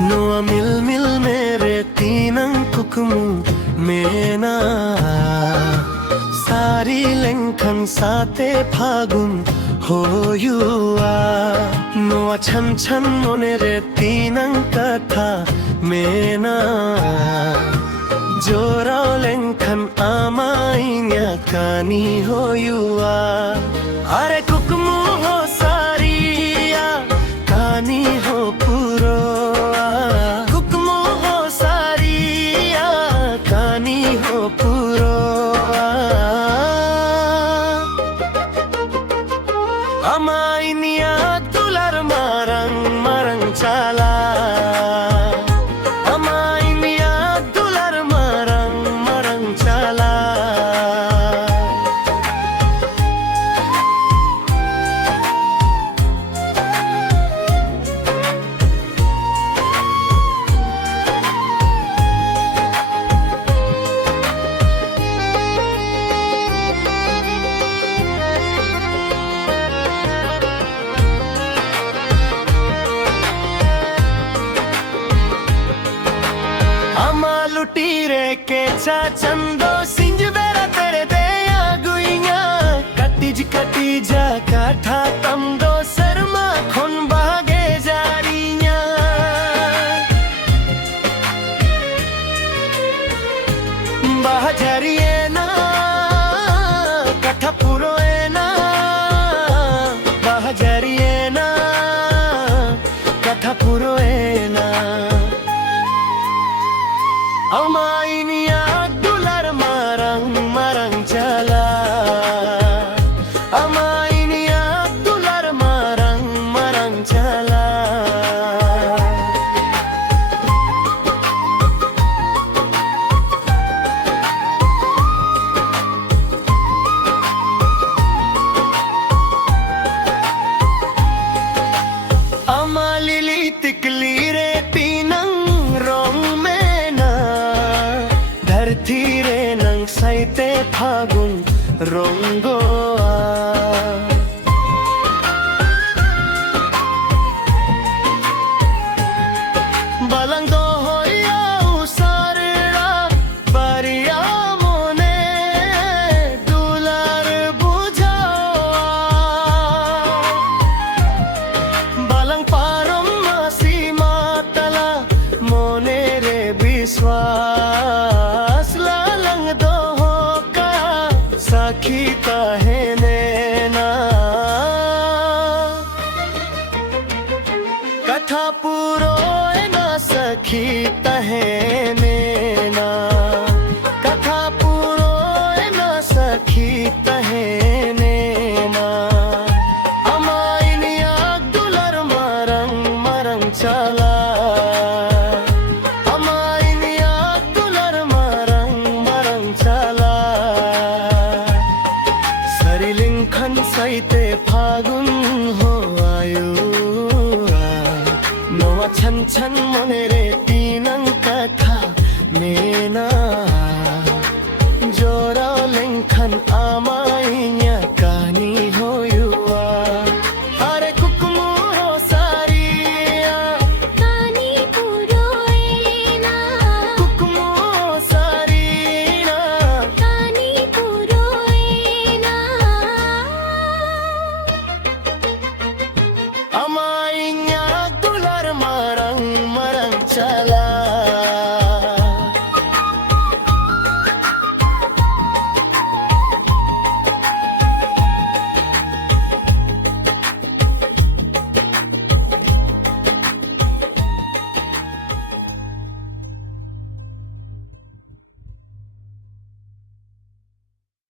Noa mil mil mere tinang kukmu mena Sari lengkhan sate phagun hoyua Noa chan chan monere tinang katha mena Jora lengkhan amainya kani hoyua Are kukmu ho sariya kani ho puro Amainia tular marang marang chala Amainia tular marang marang chala लुटीरे के चा चंदो Synge बेरा तेरे दे गुइया कटी जा काठा तम दो शर्मा खुन भागे जारिया बाहजरिए ना कठा पुरोए ना बाहजरिए ना कठा पुरोए ना Amainia dular marang marang chala Amainia dular marang marang chala Amalili tikli re tinang rong धरतीरे नंग साइते फागुन रोंगोआ बलंगो होया उसारड़ा बरिया मोने दुलार बुझाओ बलंग पारम मासी मातला मोने रे विश्वास सखी कहने ना कथा पुरो ना सखी तहने ना कथा पुरो ना सखी तहने ना अमाइनिया दुलर मरंग मरंग चला अमाइनिया दुलर मरंग मरंग चला लिंखन साइते फागुन हो आयो नवा छन छन मनेरे तीनंग कथा मेना